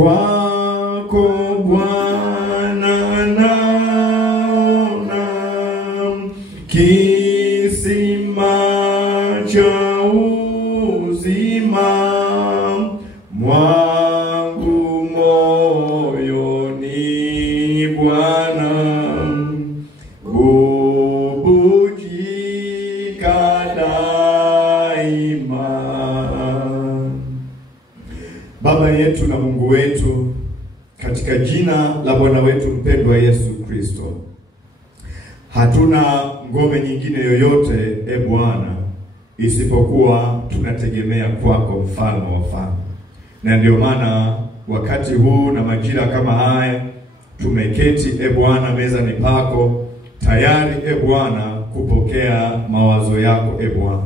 Kwako Bwana naona kisima cha uzima mwangu moyoni Bwana, bubujika daima. Baba yetu na Mungu wetu, katika jina la Bwana wetu mpendwa Yesu Kristo, hatuna ngome nyingine yoyote Bwana isipokuwa tunategemea kwako, mfalme wa wafalme. Na ndio maana wakati huu na majira kama haya tumeketi Bwana mezani pako, tayari Bwana kupokea mawazo yako Bwana.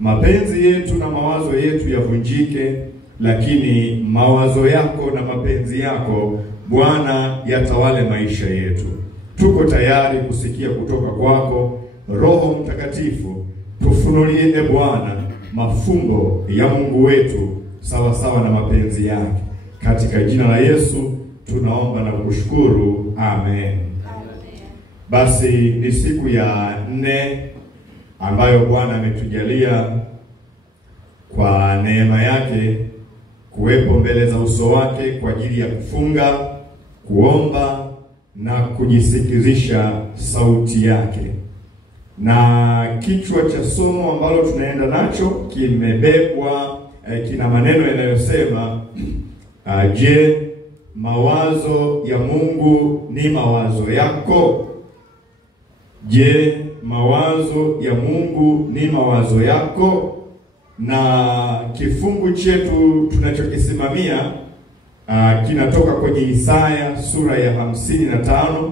Mapenzi yetu na mawazo yetu yavunjike, lakini mawazo yako na mapenzi yako Bwana yatawale maisha yetu. Tuko tayari kusikia kutoka kwako. Roho Mtakatifu, tufunulie Bwana mafumbo ya Mungu wetu sawa sawa na mapenzi yake. Katika jina la Yesu tunaomba na kushukuru. Amen. Basi ni siku ya 4 ambayo Bwana ametujalia kwa neema yake kuwepo mbele za uso wake kwa ajili ya kufunga, kuomba na kujisikizisha sauti yake. Na kichwa cha somo ambalo tunaenda nacho kimebebwa kina maneno yanayosema je, mawazo ya Mungu ni mawazo yako? Je, mawazo ya Mungu ni mawazo yako? Na kifungu chetu tunachokisimamia kinatoka kwenye Isaya sura ya 55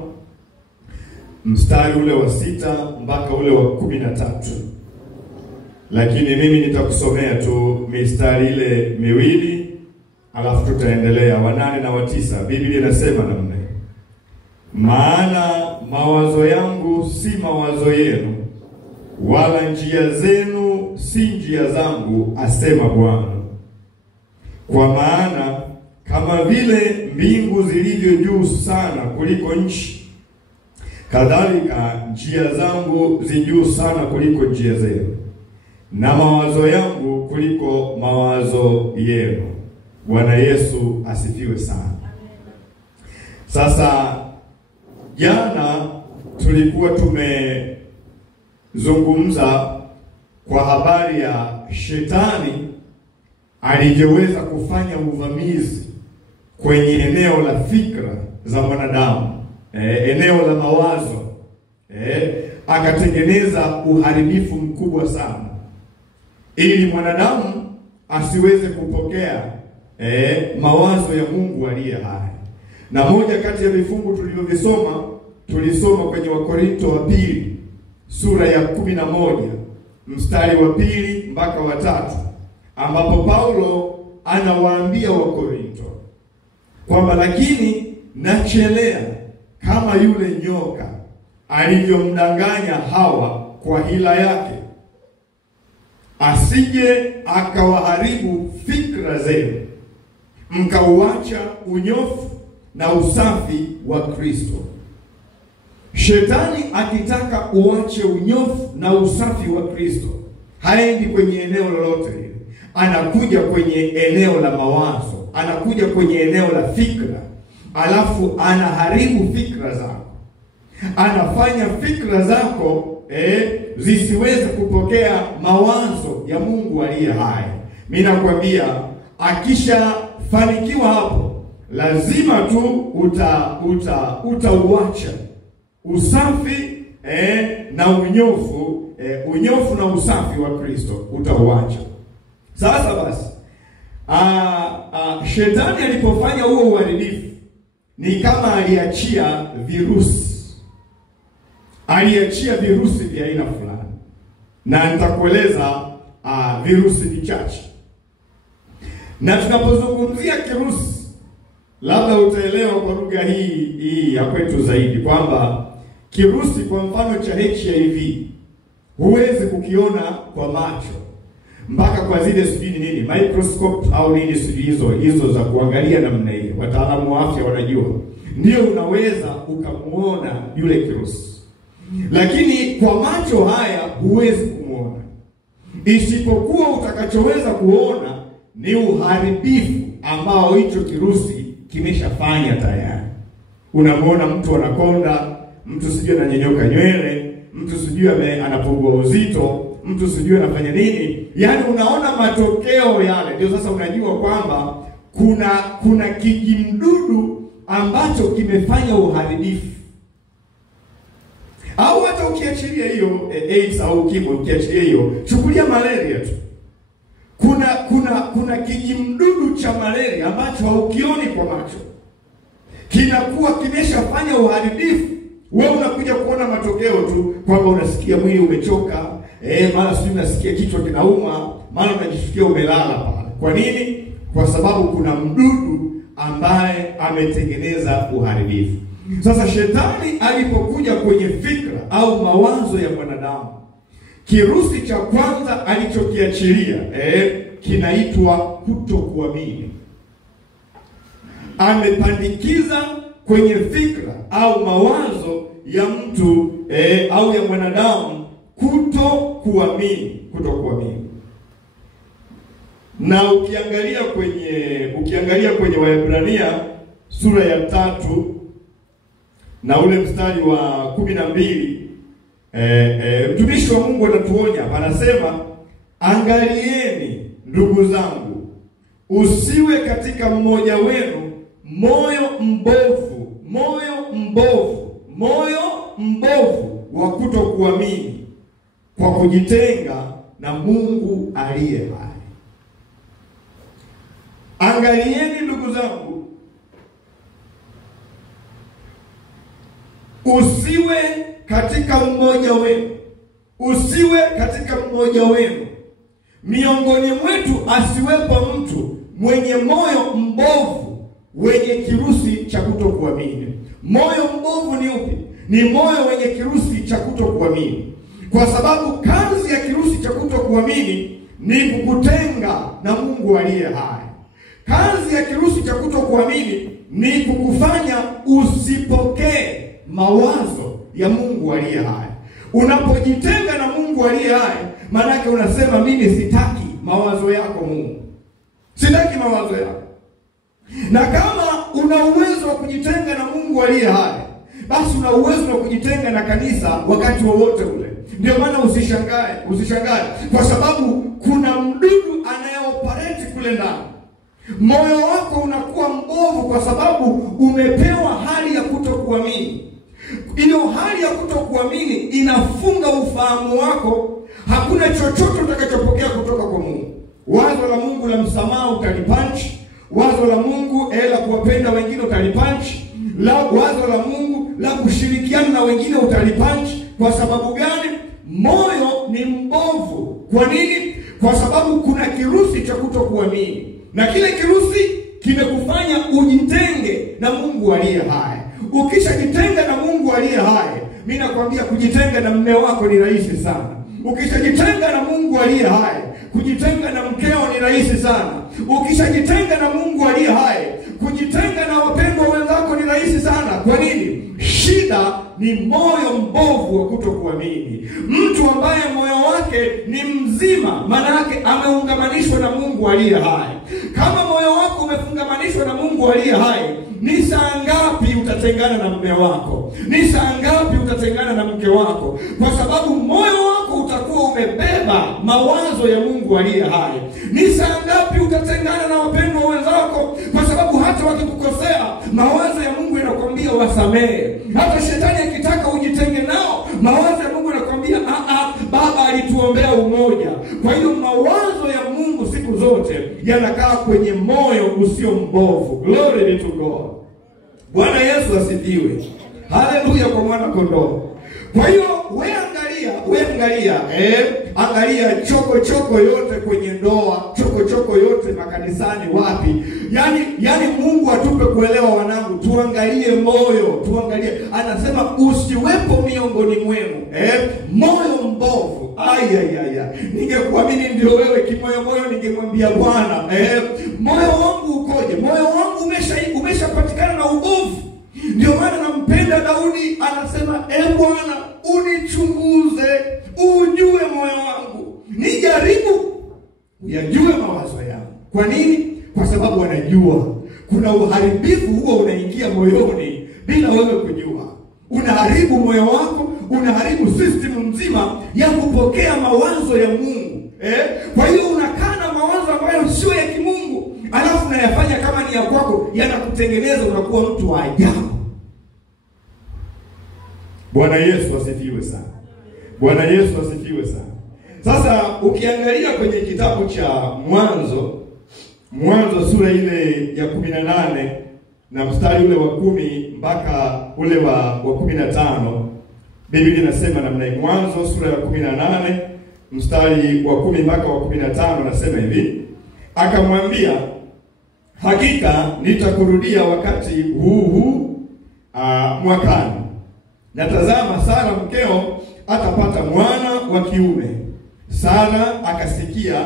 mstari ule wa 6 mpaka ule wa 13. Lakini mimi nitakusomea tu mistari ile miwili alafu tutaendelea wa 8 na wa 9. Biblia inasema namna: maana mawazo yangu si mawazo yenu, wala njia zenu si njia zangu, asema Bwana. Kwa maana kama vile mbingu zilivyo juu sana kuliko nchi, kadhalika njia zangu zi juu sana kuliko njia zenu, na mawazo yangu kuliko mawazo yenu. Bwana Yesu asifiwe sana. Sasa jana tulikuwa tumezungumza kwa habari ya shetani alivyoweza kufanya uvamizi kwenye eneo la fikra za mwanadamu, eneo la mawazo, akatengeneza uharibifu mkubwa sana ili mwanadamu asiweze kupokea mawazo ya Mungu aliye hai. Na moja kati ya vifungu tulivyovisoma, tulisoma kwenye Wakorinto wa pili sura ya 11 mstari wa 2 mpaka wa 3, ambapo Paulo anawaambia Wakorinto kwamba lakini nachelea kama yule nyoka alivyomdanganya Hawa kwa hila yake, asije akawaharibu fikra zenu, mkauacha unyofu na usafi wa Kristo. Shetani akitaka uache unyofu na usafi wa Kristo, haendi kwenye eneo lolote lile. Anakuja kwenye eneo la mawazo, anakuja kwenye eneo la fikra, alafu anaharibu fikra zako. Anafanya fikra zako zisiweze kupokea mawazo ya Mungu aliye hai. Mimi nakwambia akishafanikiwa hapo, lazima tu utauacha usafi na unyofu na usafi wa Kristo, utauacha. Sasa basi shetani alipofanya huo uharibifu, ni kama aliachia virusi vya aina fulani, na nitakueleza virusi vichache. Na tunapozungumzia kirusi, labda utaelewa kwa lugha hii ya kwetu zaidi kwamba kirusi kwa mfano cha HIV huwezi kukiona kwa macho, mpaka kwa zile sijui nini microscope au nini sijui hizo za kuangalia namna hiyo, wataalamu wa afya wanajua, ndio unaweza ukamuona yule kirusi. Lakini kwa macho haya huwezi kumuona, isipokuwa utakachoweza kuona ni uharibifu ambao hicho kirusi kimeshafanya tayari. Unamuona mtu anakonda, mtu sijui ananyonyoka nywele, mtu sijui anapungua uzito, mtu sijui anafanya nini. Yaani unaona matokeo yale. Ndio sasa unajua kwamba kuna kijimdudu ambacho kimefanya uharibifu. Au hata ukiachilia hiyo AIDS au ukimwi, ukiachilia hiyo, chukulia malaria tu. Kuna kijimdudu cha malaria ambacho haukioni kwa macho, kinakuwa kimeshafanya uharibifu. Wewe unakuja kuona matokeo tu, kwamba unasikia mwili umechoka, mara sijui unasikia kichwa kinauma, mara unajisikia umelala pale. Kwa nini? Kwa sababu kuna mdudu ambaye ametengeneza uharibifu. Sasa shetani alipokuja kwenye fikra au mawazo ya mwanadamu, kirusi cha kwanza alichokiachilia kinaitwa kutokuamini. Amepandikiza kwenye fikra au mawazo ya mtu au ya mwanadamu kutokuamini. Na ukiangalia kwenye Waebrania sura ya 3 na ule mstari wa 12, mtumishi wa Mungu anatuonya, anasema, angalieni ndugu zangu, usiwe katika mmoja wenu moyo mbovu wa kutokuamini, kwa kujitenga na Mungu aliye hai. Angalieni ndugu zangu, usiwe katika mmoja wenu miongoni mwetu asiwepo mtu mwenye moyo mbovu wenye kirusi cha kutokuamini. Moyo mbovu ni upi? Ni moyo wenye kirusi cha kutokuamini. Kwa sababu kazi ya kirusi cha kutokuamini ni kukutenga na Mungu aliye hai. Kazi ya kirusi cha kutokuamini ni kukufanya usipokee mawazo ya Mungu aliye hai. Unapojitenga na Mungu aliye hai, maana yake unasema, mimi sitaki mawazo yako Mungu. Sitaki mawazo yako. Na kama una uwezo wa kujitenga na Mungu aliye hai, basi una uwezo wa kujitenga na kanisa wakati wowote ule. Ndio maana usishangae kwa sababu kuna mdudu anayeoperate kule ndani. Moyo wako unakuwa mbovu kwa sababu umepewa hali ya kutokuamini. Hiyo hali ya kutokuamini inafunga ufahamu wako. Hakuna chochote utakachopokea kutoka kwa Mungu. Wazo la Mungu la msamaha utalipunch. Wazo la Mungu la kuwapenda wengine utalipunch. Wazo la Mungu la kushirikiana na wengine utalipunch. Kwa sababu gani? Moyo ni mbovu. Kwa nini? Kwa sababu kuna kirusi cha kutokuamini. Na kile kirusi kimekufanya ujitenge na Mungu aliye hai. Ukishajitenga na Mungu aliye hai, mimi nakwambia kujitenga na mume wako ni rahisi sana. Ukishajitenga na Mungu aliye hai, kujitenga na mkeo ni rahisi sana. Ukishajitenga na Mungu aliye hai, kujitenga na wapendwa wenzako ni rahisi sana. Kwa nini? Shida ni moyo mbovu wa kutokuamini. Mtu ambaye moyo wake ni mzima, maana yake ameungamanishwa na Mungu aliye hai. Kama moyo wako umefungamanishwa na Mungu aliye hai, ni saa ngapi utatengana na mume wako? Ni saa ngapi utatengana na mke wako? Kwa sababu moyo wako utakuwa umebeba mawazo ya Mungu aliye hai. Ni saa ngapi utatengana na wapendwa wenzako? Kwa sababu hata wakikukosea, mawazo ya Mungu yanakwambia wasamehe. Hata shetani akitaka ujitenge nao, mawazo ya Mungu yanakwambia Baba alituombea umoja. Kwa hiyo mawazo ya Mungu siku zote yanakaa kwenye moyo usio mbovu. Glory be to God. Bwana Yesu asifiwe. Haleluya kwa mwana kondoo. Kwa hiyo wewe angalia angalia choko yote kwenye ndoa, choko yote makanisani, wapi. Yani Mungu atupe kuelewa wanangu, tuangalie moyo, tuangalie. Anasema usiwepo miongoni mwenu moyo mbovu. Ningekuamini ndio wewe kimoyo, ningemwambia Bwana, moyo wangu ukoje? Moyo wangu umeshapatikana na ubovu. Ndio maana nampenda Daudi, anasema Bwana unichunguze, ujue moyo wangu, nijaribu uyajue mawazo yangu. Kwa nini? Kwa sababu anajua kuna uharibifu huo unaingia moyoni bila wewe kujua. Unaharibu moyo wako, unaharibu system nzima ya kupokea mawazo ya Mungu. Kwa hiyo unakaa na mawazo ambayo sio ya kimungu, alafu unayafanya kama ni ya kwako, yanakutengeneza unakuwa mtu wa ajabu. Bwana Yesu asifiwe sana. Bwana Yesu asifiwe sana. Sasa ukiangalia kwenye kitabu cha Mwanzo sura ile ya 18 na mstari ule wa 10 mpaka ule wa 15, Biblia inasema namna hii. Mwanzo sura ya 18 mstari wa 10 mpaka wa 15 nasema hivi: akamwambia, hakika nitakurudia wakati huu mwakani, na tazama, Sara mkeo atapata mwana wa kiume. Sara akasikia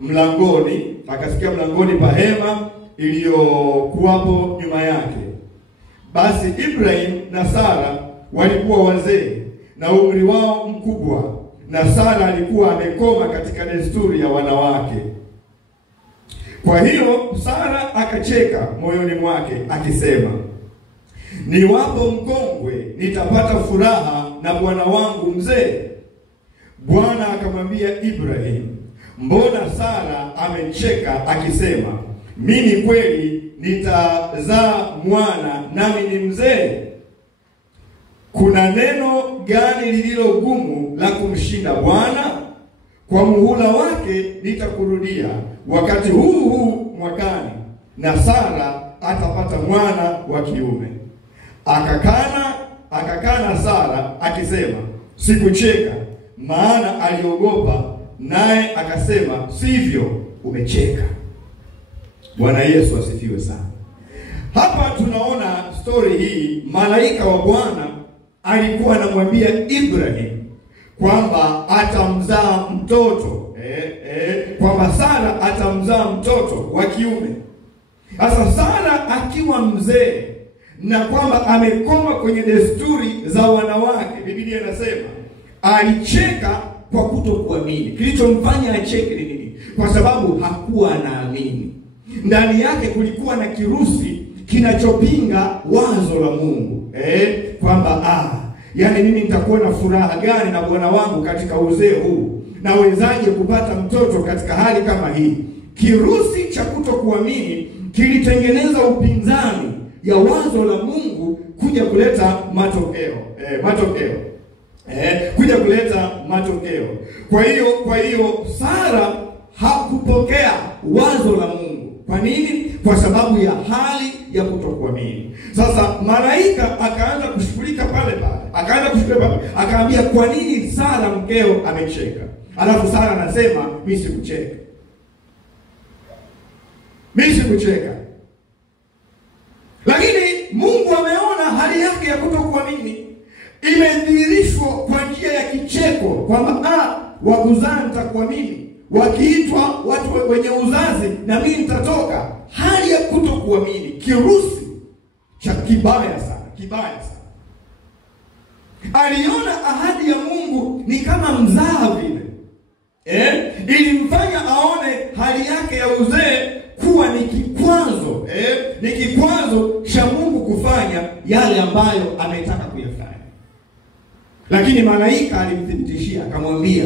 mlangoni pa hema iliyokuwapo nyuma yake. Basi Ibrahim na Sara walikuwa wazee na umri wao mkubwa, na Sara alikuwa amekoma katika desturi ya wanawake. Kwa hiyo Sara akacheka moyoni mwake akisema, niwapo mkongwe nitapata furaha na bwana wangu mzee. Bwana akamwambia Ibrahim, mbona Sara amecheka akisema, mimi kweli nitazaa mwana nami ni mzee? Kuna neno gani lililo gumu la kumshinda Bwana? Kwa muhula wake nitakurudia wakati huu mwakani, na Sara atapata mwana wa kiume. Akakana Sara akisema, sikucheka, maana aliogopa, naye akasema, sivyo, umecheka. Bwana Yesu asifiwe sana. Hapa tunaona story hii, malaika wa Bwana alikuwa anamwambia Ibrahim kwamba atamzaa mtoto, kwamba Sara atamzaa mtoto wa kiume. Sasa Sara akiwa mzee na kwamba amekoma kwenye desturi za wanawake, Biblia inasema alicheka kwa kutokuamini. Kilichomfanya acheke ni nini? Kwa sababu hakuwa anaamini. Ndani yake kulikuwa na kirusi kinachopinga wazo la Mungu. Kwamba yani mimi nitakuwa na furaha gani na bwana wangu katika uzee huu? Nawezaje kupata mtoto katika hali kama hii? Kirusi cha kutokuamini kilitengeneza upinzani ya wazo la Mungu kuja kuleta matokeo. Kuja kuleta matokeo. Kwa hiyo Sara hakupokea wazo la Mungu. Kwa nini? Kwa sababu ya hali ya kutokuamini. Sasa malaika akaanza kushughulika pale. Akaambia, kwa nini Sara mkeo amecheka? Alafu Sara anasema, mimi sikucheka. Lakini Mungu ameona hali yake ya kutokuamini imedhihirishwa kwa njia ya kicheko, kwamba wakuzaa nitakuamini, wakiitwa watu wenye uzazi na mimi nitatoka. Hali ya kutokuamini, kirusi cha kibaya sana. Aliona ahadi ya Mungu ni kama mzaa vile. Ilimfanya aone hali yake ya uzee kuwa ni kikwazo, ni kikwazo cha Mungu kufanya yale ambayo ametaka kuyafanya. Lakini malaika alimthibitishia, akamwambia,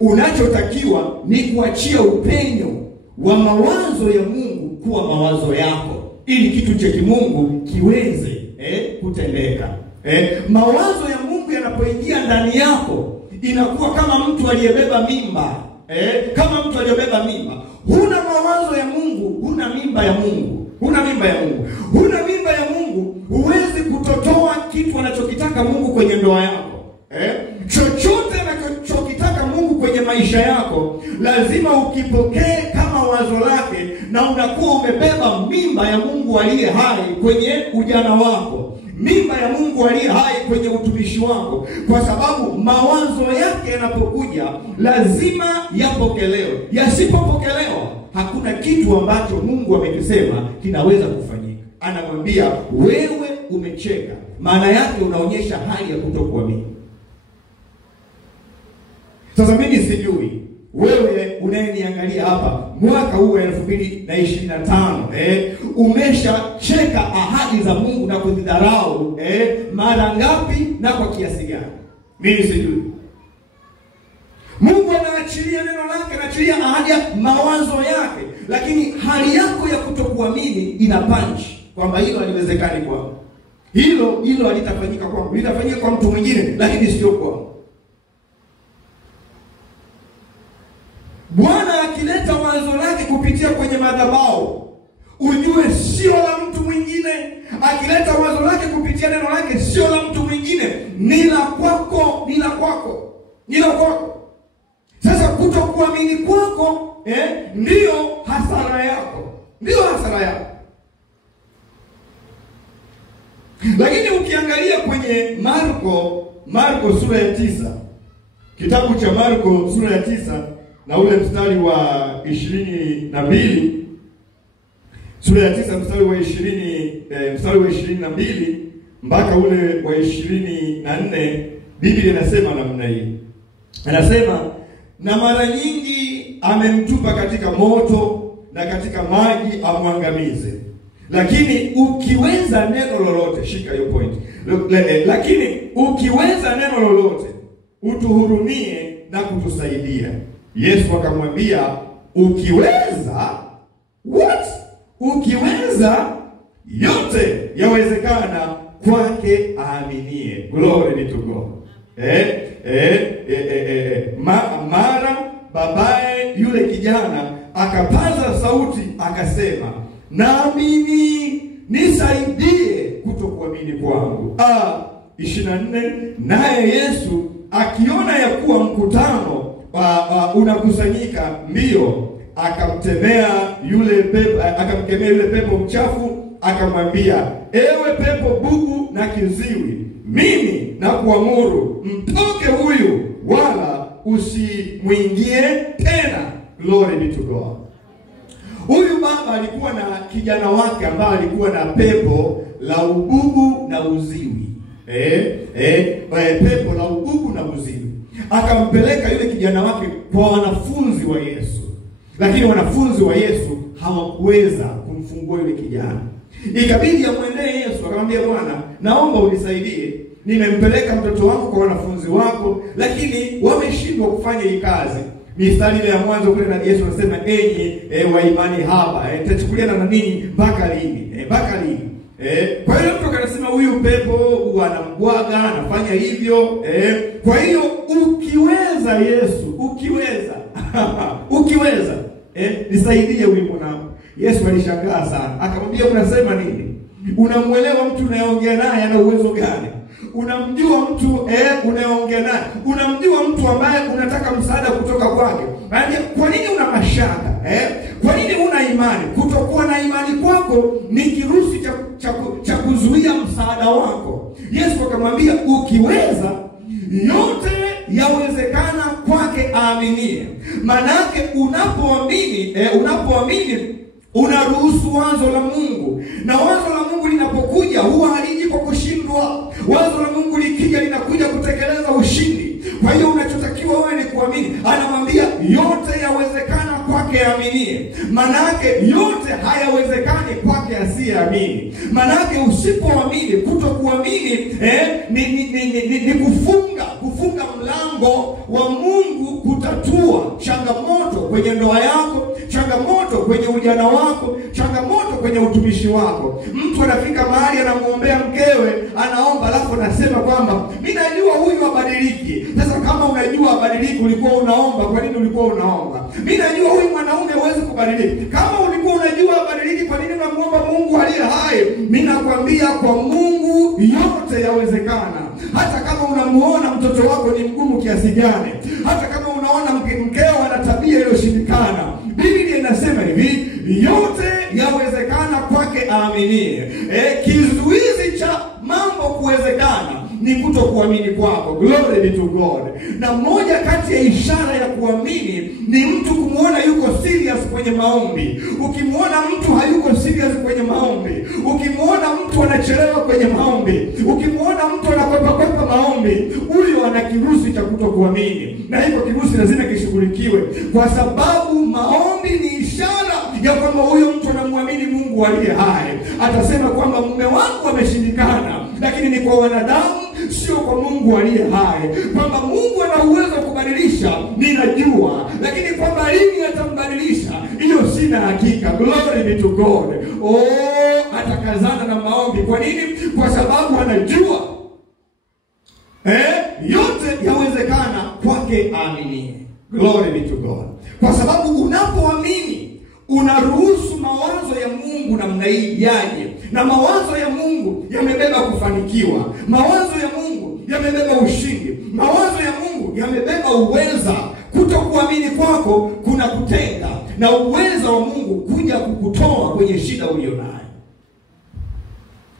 unachotakiwa ni kuachia upenyo wa mawazo ya Mungu kuwa mawazo yako, ili kitu cha kimungu kiweze kutendeka. Mawazo ya Mungu yanapoingia ndani yako, inakuwa kama mtu aliyebeba mimba. Kama mtu aliyebeba mimba. Huna mawazo ya Mungu, huna mimba ya Mungu. Huna mimba ya Mungu, huwezi kutotoa kitu anachokitaka Mungu kwenye ndoa yako. Chochote umebeba mimba ya Mungu aliye hai kwenye ujana wako, mimba ya Mungu aliye hai kwenye utumishi wako, kwa sababu mawazo yake yanapokuja lazima yapokelewe. Yasipopokelewa, hakuna kitu ambacho Mungu amekisema kinaweza kufanyika. Anamwambia wewe umecheka, maana yake unaonyesha hali ya kutokuamini. Sasa mimi sijui wewe unayeniangalia hapa mwaka huu 2025 umeshacheka ahadi za Mungu na kuzidharau mara ngapi na kwa kiasi gani? Mimi sijui. Mungu anaachilia neno lake, anaachilia ahadi, mawazo yake, lakini hali yako ya kutokuamini ina punch kwamba hilo haliwezekani kwangu. Hilo halitafanyika kwangu. Litafanyika kwa mtu mwingine lakini sio kwangu. Bwana akileta wazo lake kupitia kwenye madhabahu, ujue sio la mtu mwingine. Akileta wazo lake kupitia neno lake, sio la mtu mwingine, ni la kwako, ni la kwako, ni la kwako. Sasa kutokuamini kwako ndio hasara yako, ndio hasara yako. Lakini ukiangalia kwenye Marko sura ya 9, kitabu cha Marko sura ya 9 na ule mstari wa 22, sura ya 9 mstari wa 22 mpaka ule wa 24, Biblia inasema namna hii. Anasema, na mara nyingi amemtupa katika moto na katika maji amwangamize. Lakini ukiweza neno lolote, shika hiyo point. Lakini ukiweza neno lolote, utuhurumie na kutusaidia. Yesu akamwambia, ukiweza what? Ukiweza, yote yawezekana kwake aaminie. Glory be to God. Mara babaye yule kijana akapaza sauti akasema, naamini, nisaidie kutokuamini kwangu. 24, naye Yesu akiona ya kuwa mkutano unakusanyika mbio, akamkemea yule pepo mchafu, akamwambia, ewe pepo bubu na kiziwi, mimi na kuamuru mtoke huyu, wala usimwingie tena. Glory be to God. Huyu baba alikuwa na kijana wake ambaye alikuwa na pepo la ububu na uziwi. Pepo la ububu na uziwi. Akampeleka yule kijana wake kwa wanafunzi wa Yesu. Lakini wanafunzi wa Yesu hawakuweza kumfungua yule kijana. Ikabidi amwendee Yesu, akamwambia, Bwana, naomba unisaidie. Nimempeleka mtoto wangu kwa wanafunzi wako, lakini wameshindwa kufanya hii kazi. Mistari ile ya mwanzo kule na Yesu anasema, enyi wa imani haba, tachukuliana na nini mpaka lini? Mpaka lini? Kwa hiyo mtu anasema huyu pepo anambwaga, anafanya hivyo. Kwa hiyo ukiweza Yesu, ukiweza ukiweza nisaidie huyu mwanangu. Yesu alishangaa sana. Akamwambia, unasema nini? Unamuelewa mtu unayeongea naye ana uwezo gani? Unamjua mtu unayeongea naye? Unamjua mtu ambaye unataka msaada kutoka kwake? Kwa nini una mashaka? Kwa nini una imani? Kutokuwa na imani kwako ni kirusi cha kuzuia msaada wako. Yesu akamwambia, ukiweza, yote yawezekana kwake aaminie. Manake unapoamini unaruhusu wazo la Mungu. Na wazo la Mungu linapokuja huwa haliji kwa kushindwa. Wazo la Mungu likija linakuja kutekeleza ushindi. Kwa hiyo unachotakiwa wewe ni kuamini. Anamwambia yote yawezekana kwake aaminie. Manake yote hayawezekani kwake asiyeamini. Manake usipoamini, kutokuamini ni kufunga mlango wa Mungu kutatua changamoto kwenye ndoa yako, changamoto kwenye ujana wako, changamoto kwenye utumishi wako. Mtu anafika mahali anamuombea mkewe, anaomba alafu anasema kwamba mimi najua huyu abadiliki. Sasa kama unajua abadiliki, ulikuwa unaomba, kwa nini ulikuwa unaomba? Mimi najua huyu mwanaume hawezi kubadilika. Kama ulikuwa unajua abadiliki, kwa nini unamuomba Mungu aliye hai? Mimi nakwambia kwa Mungu yote yawezekana. Hata kama unamuona mtoto wako ni mgumu kiasi gani, hata kama unaona mkeo ana tabia iliyoshindikana, Biblia inasema hivi, yote yawezekana kwake aaminie. Kizuizi cha mambo kuwezekana ni kutokuamini kwako. Glory be to God. Na moja kati ya ishara ya kuamini ni mtu kumuona yuko serious kwenye maombi. Ukimwona mtu hayuko serious kwenye maombi, ukimwona mtu anachelewa kwenye maombi, ukimwona mtu anakwepa maombi, huyo ana kirusi cha kutokuamini. Na hivyo kirusi lazima kishughulikiwe, kwa sababu maombi ni ishara ya kwamba huyo mtu anamwamini Mungu aliye hai. Atasema kwamba mume wangu ameshindikana, lakini ni kwa wanadamu, sio kwa Mungu aliye hai. Kwamba Mungu ana uwezo wa kubadilisha, ninajua, lakini kwamba lini atambadilisha, hiyo sina hakika. Glory be to God. Atakazana na maombi. Kwa nini? Kwa sababu anajua yote yawezekana kwake aaminie. Glory be to God. Kwa sababu unapoamini unaruhusu mawazo ya Mungu namna hii yaje. Na mawazo ya Mungu yamebeba kufanikiwa. Mawazo ya Mungu yamebeba ushindi. Mawazo ya Mungu yamebeba uweza. Kutokuamini kwako kuna kutenga, na uweza wa Mungu kuja kukutoa kwenye shida ulionayo.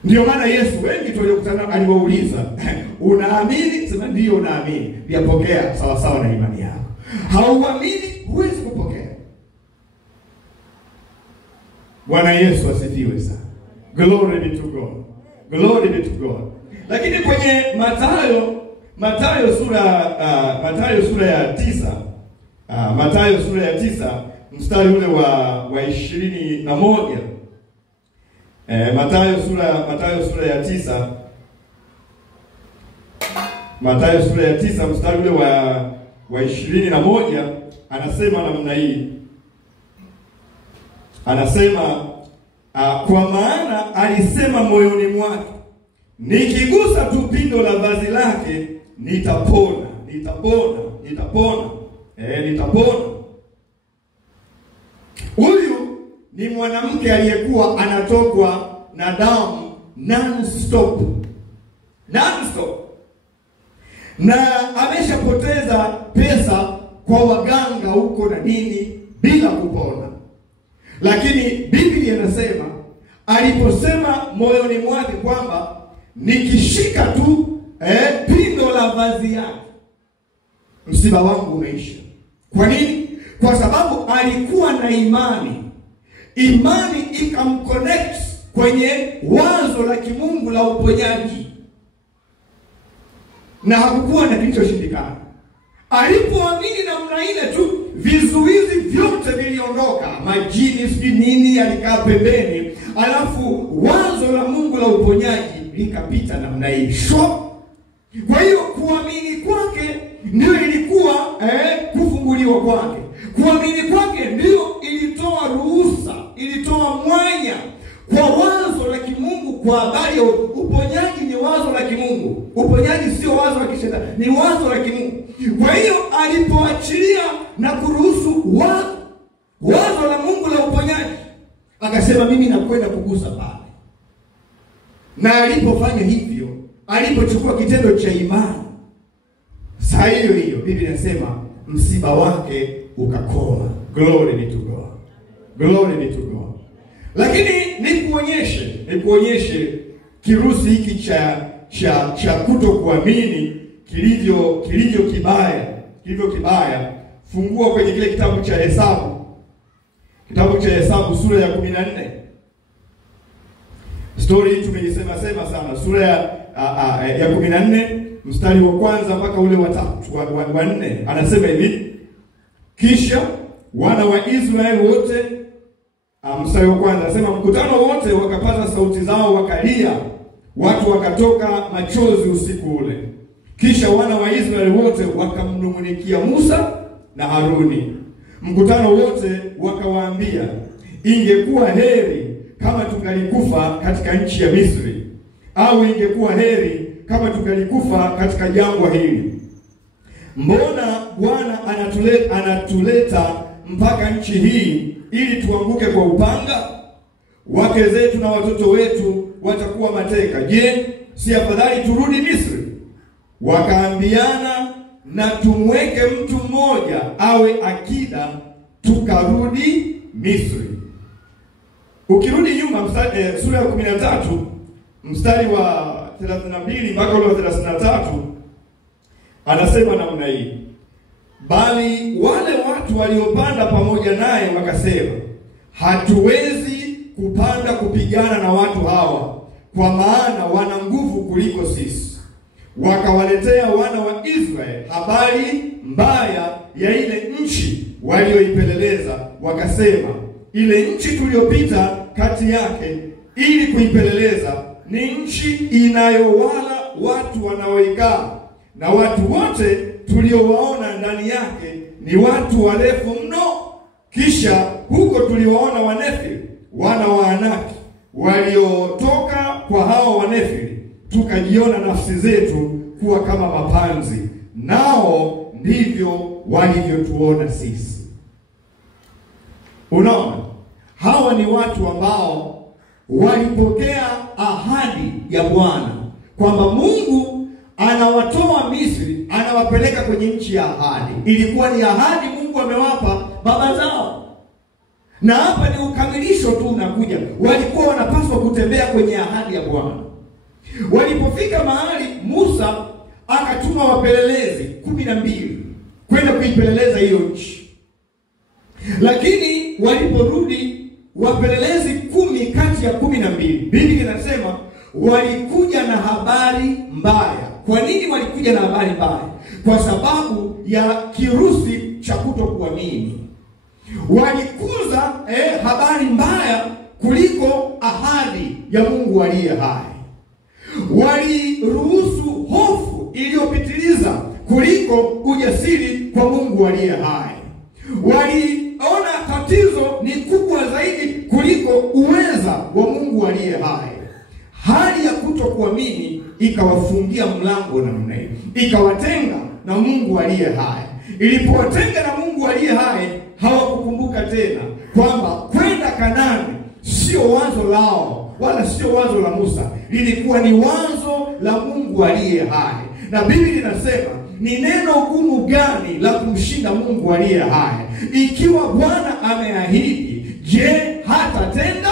Ndio maana Yesu wengi tuliokutana aliwauliza, unaamini? Sema ndio naamini. Yapokea sawa sawa na imani yako. Hauamini, huwezi kupokea. Bwana Yesu asifiwe sana. Glory be to God. Glory be to God. Lakini kwenye Mathayo sura ya 9, Mathayo sura ya 9 mstari ule wa 21. Mathayo sura ya 9 mstari ule wa 21 anasema namna hii. Anasema kwa maana alisema moyoni mwake, nikigusa tu pindo la vazi lake nitapona. Huyu ni mwanamke aliyekuwa anatokwa na damu non-stop. Na ameshapoteza pesa kwa waganga huko na nini bila kupona. Lakini Biblia inasema aliposema moyoni mwake kwamba nikishika tu pindo la vazi yake, msiba wangu umeisha. Kwa nini? Kwa sababu alikuwa na imani. Imani ikamconnect kwenye wazo la kimungu la uponyaji, na hakukuwa na kilichoshindikana. Alipoamini namna ile tu, vizuizi vyote viliondoka. Majini sijui nini alikaa pembeni, alafu wazo la Mungu la uponyaji likapita namna hii. Kwa hiyo kuamini kwake ndio ilikuwa kufunguliwa kwake. Kuamini kwake ndio ilitoa ruhusa, ilitoa mwanya kwa wazo la kimungu. Kwa habari ya uponyaji, ni wazo la kimungu. Uponyaji sio wazo la kishetani, ni wazo la kimungu. Kwa hiyo alipoachilia na kuruhusu wazo la Mungu la uponyaji, akasema mimi nakwenda kugusa pale. Na alipofanya hivyo, alipochukua kitendo cha imani, saa hiyo Biblia inasema msiba wake ukakoma. Glory be to God. Glory be to God. Lakini nikuonyeshe kirusi hiki cha kutokuamini kilivyo kibaya. Fungua kwenye kile kitabu cha Hesabu sura ya 14. Story hii tumeisema sana. Sura ya 14 mstari wa kwanza mpaka ule wa 4 anasema hivi: kisha wana wa Israeli wote, mstari wa kwanza anasema, mkutano wote wakapaza sauti zao wakalia, watu wakatoka machozi usiku ule. Kisha wana wa Israeli wote wakamnung'unikia Musa na Haruni. Mkutano wote wakawaambia, ingekuwa heri kama tungalikufa katika nchi ya Misri, au ingekuwa heri kama tungalikufa katika jangwa hili. Mbona Bwana anatuleta mpaka nchi hii ili tuanguke kwa upanga? Wake zetu na watoto wetu watakuwa mateka. Je, si afadhali turudi Misri? Wakaambiana, na tumweke mtu mmoja awe akida tukarudi Misri. Ukirudi nyuma sura ya 13 mstari wa 32 mpaka ule wa 33 anasema namna hii: bali wale watu waliopanda pamoja naye wakasema, hatuwezi kupanda kupigana na watu hawa, kwa maana wana nguvu kuliko sisi. Wakawaletea wana wa Israeli habari mbaya ya ile nchi walioipeleleza, wakasema, ile nchi tuliyopita kati yake ili kuipeleleza ni nchi inayowala watu wanaoikaa, na watu wote tuliowaona ndani yake ni watu warefu mno. Kisha huko tuliwaona Wanefili, wana wa Anaki, waliotoka kwa hao Wanefili, tukajiona nafsi zetu kuwa kama mapanzi, nao ndivyo walivyotuona sisi. Unaona, hawa ni watu ambao walipokea ahadi ya Bwana kwamba Mungu anawatoa Misri, anawapeleka kwenye nchi ya ahadi. Ilikuwa ni ahadi Mungu amewapa baba zao, na hapa ni ukamilisho tu unakuja. Walikuwa wanapaswa kutembea kwenye ahadi ya Bwana. Walipofika mahali, Musa akatuma wapelelezi 12 kwenda kuipeleleza hiyo nchi. Lakini waliporudi wapelelezi 10 kati ya 12, Biblia inasema walikuja na habari mbaya. Kwa nini walikuja na habari mbaya? Kwa sababu ya kirusi cha kutokuamini. Walikuza habari mbaya kuliko ahadi ya Mungu aliye hai. Waliruhusu hofu iliyopitiliza kuliko ujasiri kwa Mungu aliye hai. Waliona tatizo ni kubwa zaidi kuliko uweza wa Mungu aliye hai. Hali ya kutokuamini ikawafungia mlango na namna hiyo, ikawatenga na Mungu aliye hai. Ilipowatenga na Mungu aliye hai, hawakukumbuka tena kwamba kwenda Kanaani sio wazo lao wala sio wazo la Musa, lilikuwa ni wazo la Mungu aliye hai. Na Biblia inasema, ni neno gumu gani la kumshinda Mungu aliye hai? Ikiwa Bwana ameahidi, je, hatatenda?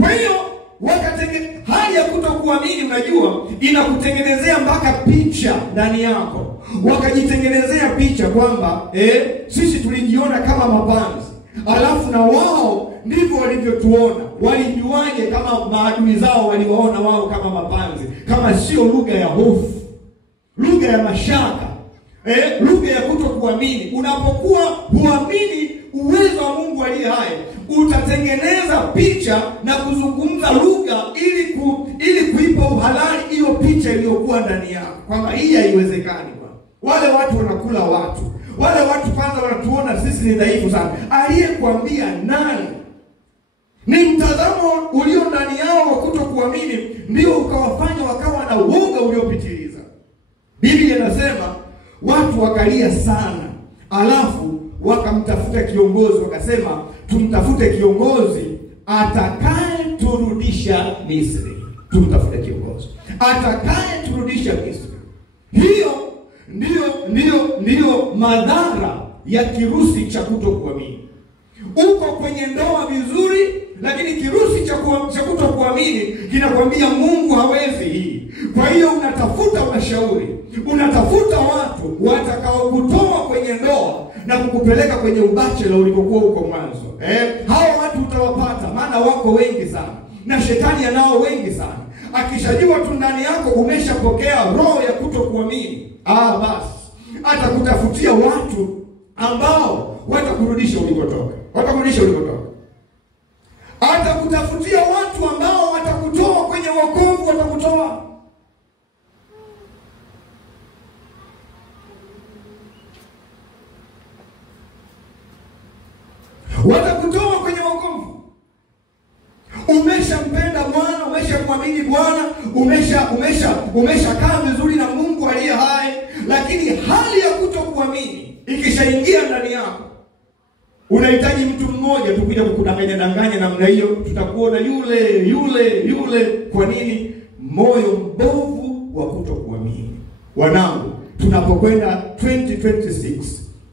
Kwa hiyo hali ya kutokuamini, unajua, inakutengenezea mpaka picha ndani yako. Wakajitengenezea picha kwamba sisi tulijiona kama mapanzi, alafu na wao ndivyo walivyotuona. Walijuaje kama maadui zao waliwaona wao kama mapanzi? Kama sio lugha ya hofu, lugha ya mashaka, lugha ya kutokuamini. Unapokuwa huamini uwezo wa Mungu aliye hai, utatengeneza picha na kuzungumza lugha ili kuipa uhalali hiyo picha iliyokuwa ndani yako, kwamba hii haiwezekani. Wale watu wanakula watu, wale watu kwanza wanatuona sisi ni dhaifu sana. Aliyekuambia nani? Ni mtazamo ulio ndani yao wa kutokuamini ndio ukawafanya wakawa na uoga uliopitiliza. Biblia inasema watu wakalia sana, alafu wakamtafuta kiongozi, wakasema, tumtafute kiongozi atakaye turudisha Misri. Tumtafute kiongozi atakaye turudisha Misri. Hiyo ndiyo madhara ya kirusi cha kutokuamini. Uko kwenye ndoa vizuri, lakini kirusi cha kutokuamini kinakwambia Mungu hawezi hii. Kwa hiyo unatafuta mashauri, unatafuta watu watakaokutoa kwenye ndoa na kukupeleka kwenye ubachela ulikokuwa huko mwanzo. Hao watu utawapata, maana wako wengi sana, na shetani anao wengi sana. Akishajua tu ndani yako umeshapokea roho ya kutokuamini, basi atakutafutia watu ambao watakurudisha ulikotoka. Atakutafutia watu ambao watakutoa kwenye wokovu, watakutoa. Watakutoa kwenye wokovu. Umeshampenda Bwana, umeshamwamini Bwana, umeshakaa vizuri na Mungu aliye hai, lakini hali ya kutokuamini ikishaingia ndani yako, unahitaji mtu mmoja tu kuja kukudanganya namna hiyo, tutakuona yule. Kwa nini? Moyo mbovu wa kutokuamini. Wanangu, tunapokwenda 2026,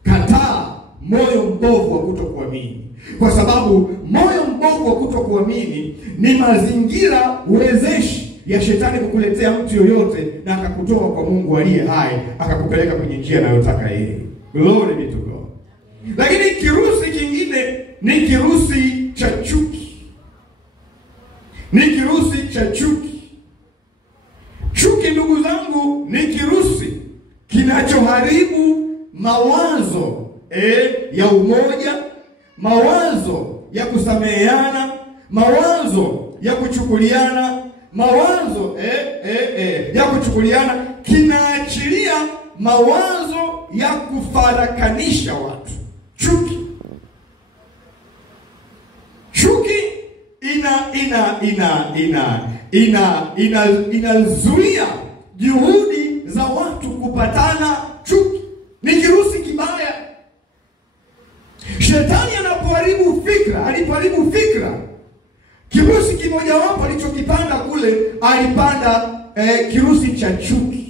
kataa moyo mbovu wa kutokuamini. Kwa sababu moyo mbovu wa kutokuamini ni mazingira wezeshi ya shetani kukuletea mtu yoyote na akakutoa kwa Mungu aliye hai, akakupeleka kwenye njia anayotaka yeye. Glory be to God. Lakini kirusi kingine ni kirusi cha chuki. Ni kirusi cha chuki. Chuki, ndugu zangu, ni kirusi kinachoharibu mawazo ya umoja, mawazo ya kusameheana, mawazo ya kuchukuliana, mawazo ya kuchukuliana. Kinaachilia mawazo ya kufarakanisha watu. Chuki inazuia juhudi za watu kupatana. Chuki ni kirusi kibaya. Shetani alipoharibu fikra, kirusi kimoja wapo alichokipanda kule, alipanda kirusi cha chuki.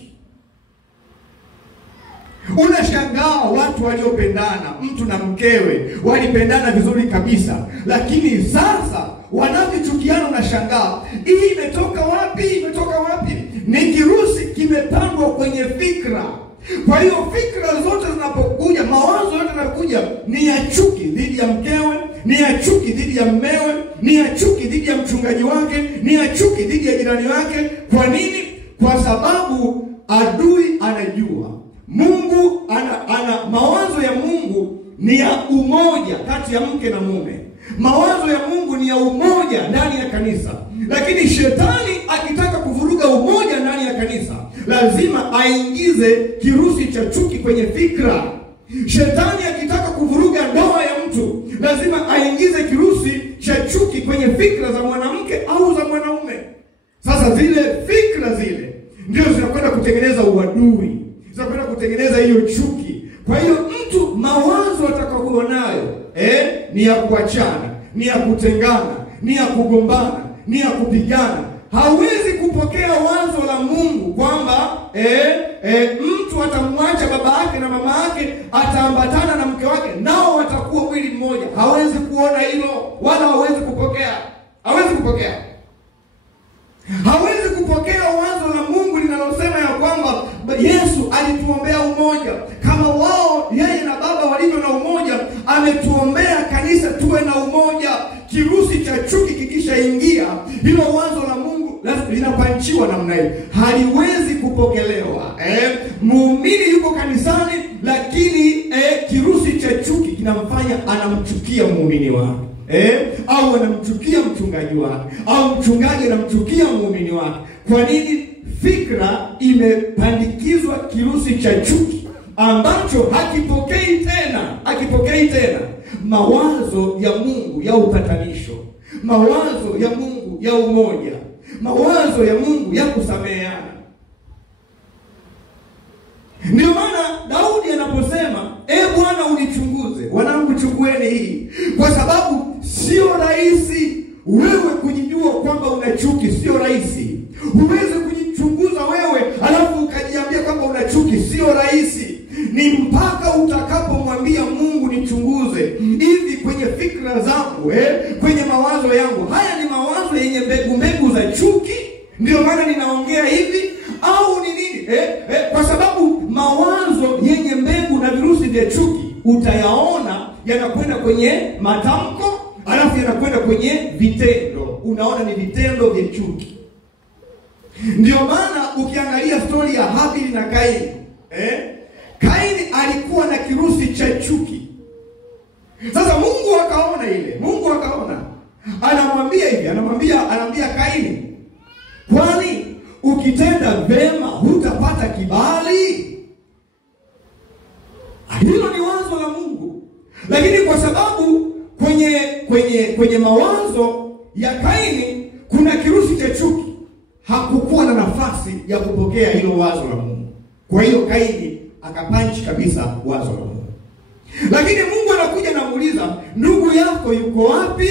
Unashangaa watu waliopendana, mtu na mkewe, walipendana vizuri kabisa, lakini sasa wanavyochukiana unashangaa, hii imetoka wapi? Ni kirusi kimepandwa kwenye fikra. Kwa hiyo fikra zote zinapokuja, mawazo yote yanakuja ni ya chuki dhidi ya mkewe, ni ya chuki dhidi ya mmewe, ni ya chuki dhidi ya mchungaji wake, ni ya chuki dhidi ya jirani wake. Kwa nini? Kwa sababu adui anajua Mungu ana mawazo ya Mungu ni ya umoja kati ya mke na mume. Mawazo ya Mungu ni ya umoja ndani ya kanisa. Lakini shetani akitaka kuvuruga umoja ndani ya kanisa, lazima aingize kirusi cha chuki kwenye fikra. Shetani akitaka kuvuruga ndoa ya mtu, lazima aingize kirusi cha chuki kwenye fikra za mwanamke au za mwanaume. Sasa zile fikra zile ndio zinakwenda kutengeneza uadui, zinakwenda kutengeneza hiyo chuki. Kwa hiyo mtu mawazo atakayokuwa nayo ni ya kuachana, ni ya kutengana, ni ya kugombana, ni ya kupigana. Hawezi kupokea wazo la Mungu kwamba mtu atamwacha baba yake na mama yake, ataambatana na mke wake, nao watakuwa mwili mmoja. Hawezi kuona hilo, wala hawezi kupokea. Hawezi kupokea wazo la Mungu linalosema ya kwamba Yesu alituombea umoja. Kama wao yeye na Baba walivyo na umoja, ametuombea kanisa tuwe na umoja. Kirusi cha chuki kikishaingia, hilo wazo la Mungu linapanchiwa namna hiyo, haliwezi kupokelewa. Muumini yuko kanisani, lakini kirusi cha chuki kinamfanya anamchukia muumini wake. Au anamchukia mchungaji wake, au mchungaji anamchukia muumini wake. Kwa nini? Fikra imepandikizwa kirusi cha chuki ambacho hakipokei tena mawazo ya Mungu ya upatanisho, mawazo ya Mungu ya umoja, mawazo ya Mungu ya kusameheana. Ndio maana Daudi anaposema, Bwana unichunguze, wanangu chukueni hii, kwa sababu sio rahisi wewe kujijua kwamba una chuki. Sio rahisi. Huwezi kujichunguza wewe alafu ukajiambia kwamba una chuki. Sio rahisi. Ni mpaka utakapomwambia Mungu, nichunguze hivi kwenye fikra zangu, kwenye mawazo yangu, haya ni mawazo yenye mbegu za chuki, ndio maana ninaongea hivi, au ni nini? Kwa sababu mawazo yenye mbegu na virusi vya chuki utayaona yanakwenda kwenye matamko, alafu yanakwenda kwenye vitendo. Unaona ni vitendo vya chuki. Ndio maana ukiangalia story ya Habili na Kaini, Kaini alikuwa na kirusi cha chuki. Sasa Mungu akaona, anamwambia hivi, anamwambia Kaini, kwani ukitenda vema hutapata kibali? Hilo ni wazo la Mungu. Lakini kwa sababu kwenye mawazo ya Kaini kuna kirusi cha chuki, hakukuwa na nafasi ya kupokea hilo wazo la Mungu. Kwa hiyo Kaini akapanchi kabisa wazo la Mungu. Lakini Mungu anakuja na muuliza, ndugu yako yuko wapi?